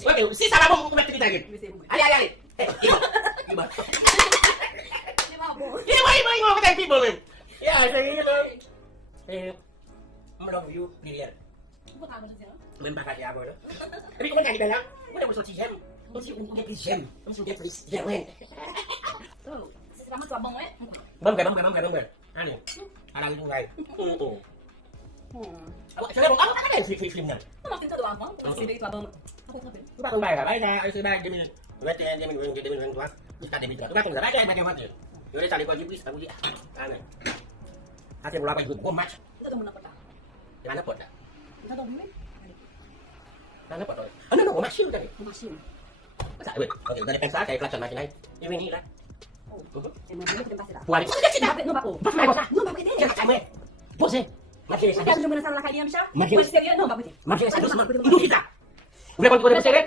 Okay, si sama mo kumete kita gid. Ali. Iba. Iba ko tayo people man. Yeah, sige lang. Love you, Lilian. Men bakal ya bodo. Tapi kau kan bilang, kau dah bersama jam. Kau si untuk get jam. Kau si get jam kan. Tu, sesama tu abang eh. Bang. Anu. Ada itu guys. Awak cakap apa kan film ni? Tu maksud tu abang. Masih dari tu abang. Apa tu? Tu bakal bayar, bayar. Saya bayar dia. Dia min tua. Kita dia min tua. Tu bakal bayar macam macam. Yo dia cari kau jibis, aku dia. Anu. Hati berapa ikut gua match. Itu tu mana peta? Mana pot dah? Itu tu mana? Mana pot dah? Anu nak masih tadi. Masih. Tak weh. Okey, dari pensar kayak pelajaran macam lain. Ini ni lah. Oh. Emang dia kita pasti dah. Puan. Dapat no bako. Pas mai bosa. No bako dia. Jangan sampai. Bos eh. Masih Tapi ada cuma salah kali yang bisa. Masih. Masih dia no bako dia. Masih satu semua. Itu kita. Boleh kalau kita